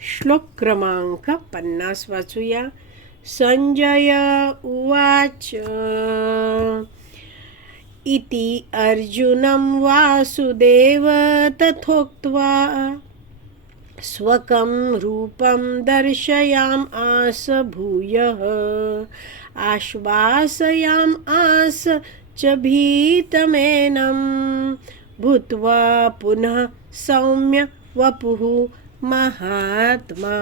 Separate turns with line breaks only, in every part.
श्लोक क्रमांक पन्नास वाचूया. संजय उवाच. इति अर्जुनं वासुदेव तथोक्त्वा स्वकं रूपं दर्शयाम् आस भूयः। आश्वासयाम् आस च भीतमेनं। भूत्वा पुनः सौम्य वपुः महात्मा.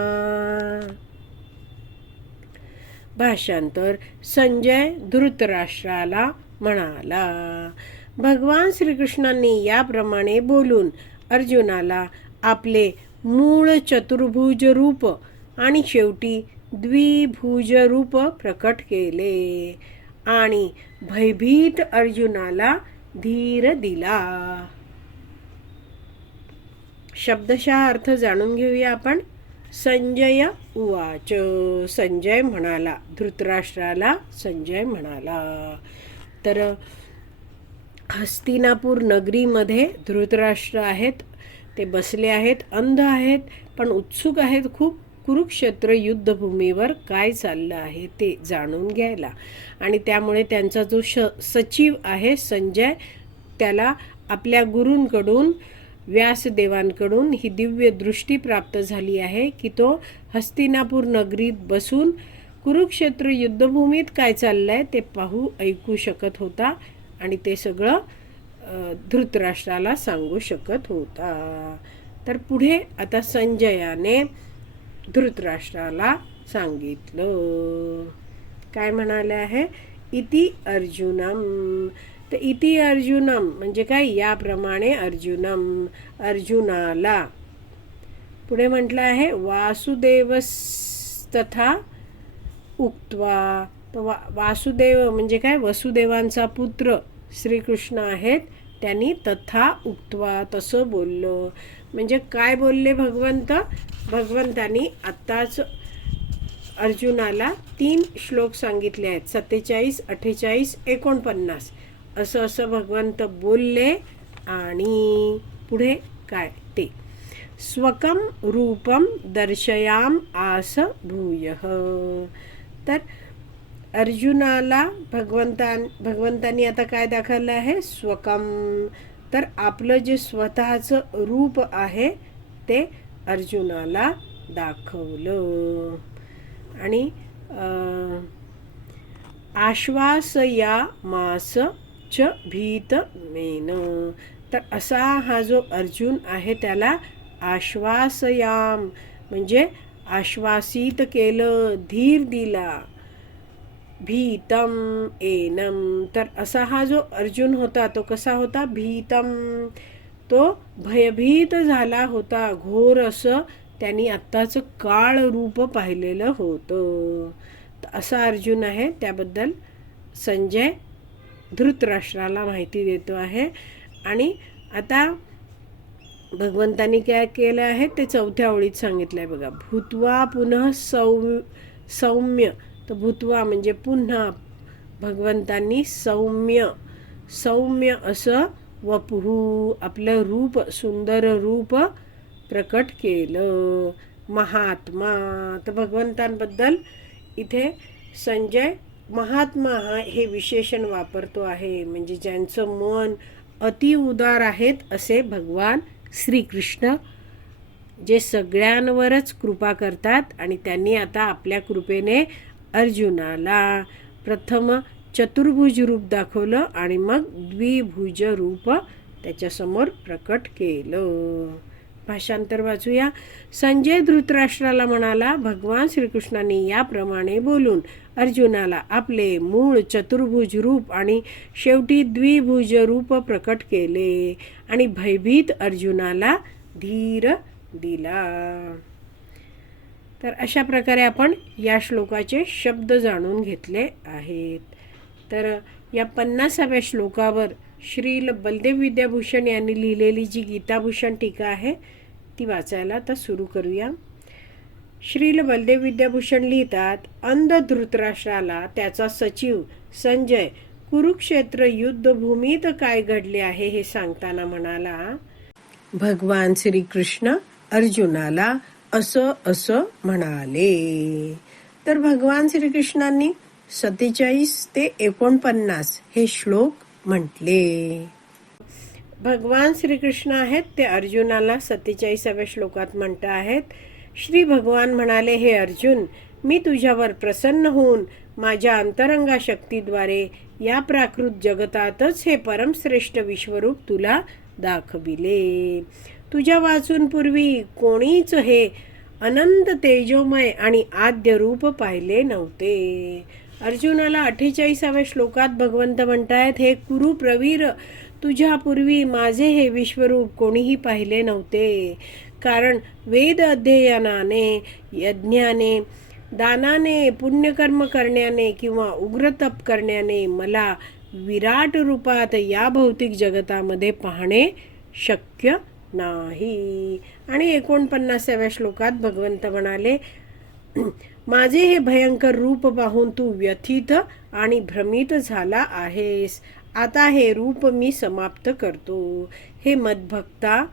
भाषांतर संजय धृतराष्ट्राला म्हणाला. भगवान श्रीकृष्णांनी याप्रमाणे बोलून अर्जुनाला आपले मूळ चतुर्भुज रूप आणि शेवटी द्विभुज रूप प्रकट केले आणि भयभीत अर्जुनाला धीर दिला. शब्दशः अर्थ जाणून घेऊया आपण. संजय उवाच. संजय म्हणाला. धृतराष्ट्राला संजय म्हणाला. तर हस्तिनापूर नगरीमध्ये धृतराष्ट्र आहेत. ते बसले आहेत. अंध आहेत. पण उत्सुक आहेत. खूप कुरुक्षेत्र युद्धभूमीवर काय चाललं आहे ते जाणून घ्यायला. आणि त्यामुळे त्यांचा जो श सचिव आहे संजय त्याला आपल्या गुरूंकडून व्यासदेवांकडून ही दिव्य दृष्टी प्राप्त झाली आहे की तो हस्तिनापूर नगरीत बसून कुरुक्षेत्र युद्धभूमीत काय चाललंय ते पाहू ऐकू शकत होता आणि ते सगळं धृतराष्ट्राला सांगू शकत होता. तर पुढे आता संजयाने धृतराष्ट्राला सांगितलं. काय म्हणाले आहे? इति अर्जुनम. तर इति अर्जुनम म्हणजे काय? याप्रमाणे अर्जुनम अर्जुनाला. पुढे म्हटलं आहे वासुदेवस तथा उक्त्वा. तर वा वासुदेव म्हणजे काय? वसुदेवांचा पुत्र श्रीकृष्ण आहेत त्यांनी तथा उक्त्वा तसं बोललं. म्हणजे काय बोलले भगवंत? भगवंतानी आत्ताच अर्जुनाला तीन श्लोक सांगितले आहेत सत्तेचाळीस अठ्ठेचाळीस एकोणपन्नास. असं असं भगवंत बोलले आणि पुढे काय? ते. स्वकम रूपम दर्शयाम आस भूय. तर अर्जुनाला भगवंतान भगवंतांनी आता काय दाखवलं आहे? स्वकम तर आपलं जे स्वतःचं रूप आहे ते अर्जुनाला दाखवलं. आणि आश्वास या मास च भीत मेन. तर असा हा जो अर्जुन आहे त्याला आश्वासयाम म्हणजे आश्वासित केलं धीर दिला. भीतम एनम. तर असा हा जो अर्जुन होता तो कसा होता? भीतम. तो भयभीत झाला होता. घोर असं त्यांनी आत्ताचं काळ रूप पाहिलेलं होतं. असा अर्जुन आहे. त्याबद्दल संजय धृतराष्ट्राला माहिती देतो आहे. आणि आता भगवंतानी काय केलं आहे ते चौथ्या ओळीत सांगितलं आहे बघा. भूतवा पुन्हा सौ सौम्य. तर भूतवा म्हणजे पुन्हा भगवंतांनी सौम्य सौम्य असं वपुहू आपलं रूप सुंदर रूप प्रकट केलं. महात्मा. तर भगवंतांबद्दल इथे संजय महात्मा हा हे विशेषण वापरतो आहे. म्हणजे ज्यांचं मन अति उदार आहेत असे भगवान श्रीकृष्ण जे सगळ्यांवरच कृपा करतात आणि त्यांनी आता आपल्या कृपेने अर्जुनाला प्रथम चतुर्भुज रूप दाखवलं आणि मग द्विभुज रूप त्याच्यासमोर प्रकट केलं. भाषांतर वाचूया. संजय धृतराष्ट्राला म्हणाला भगवान श्रीकृष्णांनी याप्रमाणे बोलून अर्जुनाला आपले मूळ चतुर्भुज रूप आणि शेवटी द्विभुज रूप प्रकट केले आणि भयभीत अर्जुनाला धीर दिला. तर अशा प्रकारे आपण या श्लोकाचे शब्द जाणून घेतले आहेत. तर या पन्नासाव्या श्लोकावर श्रील बलदेव विद्याभूषण यांनी लिहिलेली जी गीताभूषण टीका आहे ती वाचायला आता सुरू करूया. श्रील बलदेव विद्याभूषण लिहितात अंध धृतराष्ट्राला त्याचा सचिव संजय कुरुक्षेत्र युद्धभूमीत काय घडले आहे हे सांगताना म्हणाला भगवान श्रीकृष्ण अर्जुनाला असं असं म्हणाले. तर भगवान श्रीकृष्णांनी सत्तेचाळीस ते एकोणपन्नास हे श्लोक म्हटले. भगवान श्रीकृष्ण आहेत ते अर्जुनाला सत्तेचाळीसाव्या श्लोकात म्हणत आहेत. श्री भगवान म्हणाले हे अर्जुन मी तुझ्यावर प्रसन्न होऊन माझ्या अंतरंगा शक्तीद्वारे या प्राकृत जगतातच हे परमश्रेष्ठ विश्वरूप तुला दाखविले. तुझ्या वाचून पूर्वी कोणीच हे अनंत तेजोमय आणि आद्य रूप पाहिले नव्हते. अर्जुनाला अठ्ठेचाळीसाव्या श्लोकात भगवंत म्हणतायत हे कुरु प्रवीर तुझ्यापूर्वी माझे हे विश्वरूप कोणीही पाहिले नव्हते. कारण वेद अध्ययनाने यज्ञाने दानाने पुण्यकर्म करण्याने किंवा उग्र तप करण्याने मला विराट रूपात या भौतिक जगतामध्ये पाहणे शक्य नाही. आणि एकोणपन्नासाव्या श्लोकात भगवंत म्हणाले माझे हे भयंकर रूप पाहून तू व्यथित आणि भ्रमित झाला आहेस. आता हे रूप मी समाप्त करतो. हे मदभक्ता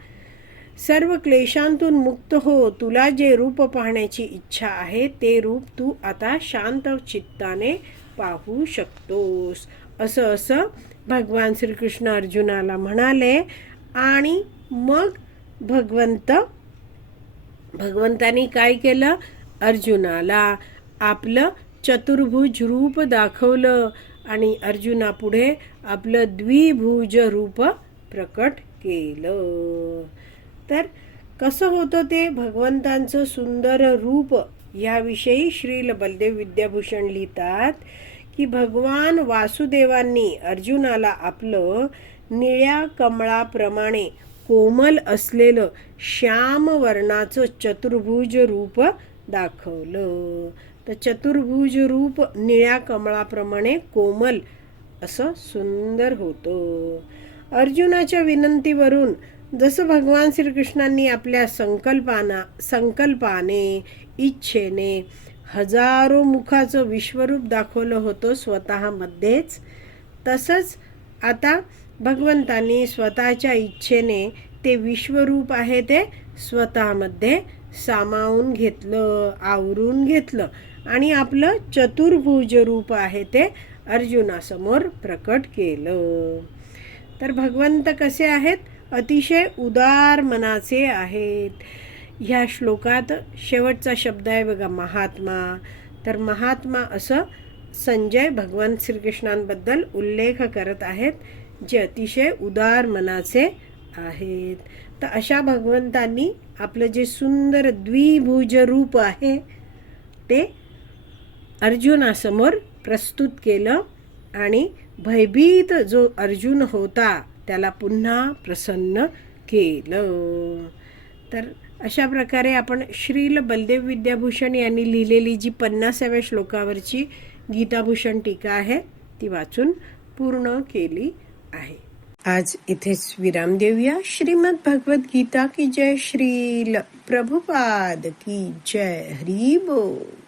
सर्व क्लेशांतून मुक्त हो. तुला जे रूप पाहण्याची इच्छा आहे ते रूप तू आता शांत चित्ताने पाहू शकतोस. असं असं भगवान श्रीकृष्ण अर्जुनाला म्हणाले आणि मग भगवंत भगवंतानी काय केलं? अर्जुनाला आपलं चतुर्भुज रूप दाखवलं आणि अर्जुनापुढे आपलं द्विभुज रूप प्रकट केलं. तर कसं होतं ते? भगवंतांचं सुंदर रूप याविषयी श्रील बलदेव विद्याभूषण लिहितात की भगवान वासुदेवांनी अर्जुनाला आपलं निळ्या कमळाप्रमाणे कोमल असलेलं श्याम वर्णाचं चतुर्भुज रूप दाखवलं. तर चतुर्भुज रूप निळ्या कमळाप्रमाणे कोमल असं सुंदर होतं. अर्जुनाच्या विनंतीवरून जसं भगवान श्रीकृष्णांनी आपल्या संकल्पाना संकल्पाने इच्छेने हजारो मुखाचं विश्वरूप दाखवलं होतं स्वतःमध्येच तसंच आता भगवंतांनी स्वतःच्या इच्छेने ते विश्वरूप आहे ते स्वतःमध्ये सामावून घेतलं आवरून घेतलं. आणि आपलं चतुर्भुज रूप आहे ते अर्जुनासमोर प्रकट केलं. तर भगवंत कसे आहेत? अतिशय उदार मनाचे आहेत. ह्या श्लोकात शेवटचा शब्द आहे बघा महात्मा. तर महात्मा असं संजय भगवान श्रीकृष्णांबद्दल उल्लेख करत आहेत जे अतिशय उदार मनाचे आहेत. तर अशा भगवंतांनी आपलं जे सुंदर द्विभुज रूप आहे ते अर्जुनासमोर प्रस्तुत केलं आणि भयभीत जो अर्जुन होता त्याला पुन्हा प्रसन्न केलं. तर अशा प्रकारे आपण श्रील बलदेव विद्याभूषण यांनी लिहिलेली जी पन्नासाव्या श्लोकावरची गीताभूषण टीका आहे ती वाचून पूर्ण केली आहे. आज इथेच विराम देऊया. श्रीमद भगवत गीता की जय श्रील. प्रभुपाद की जय हरी बोल.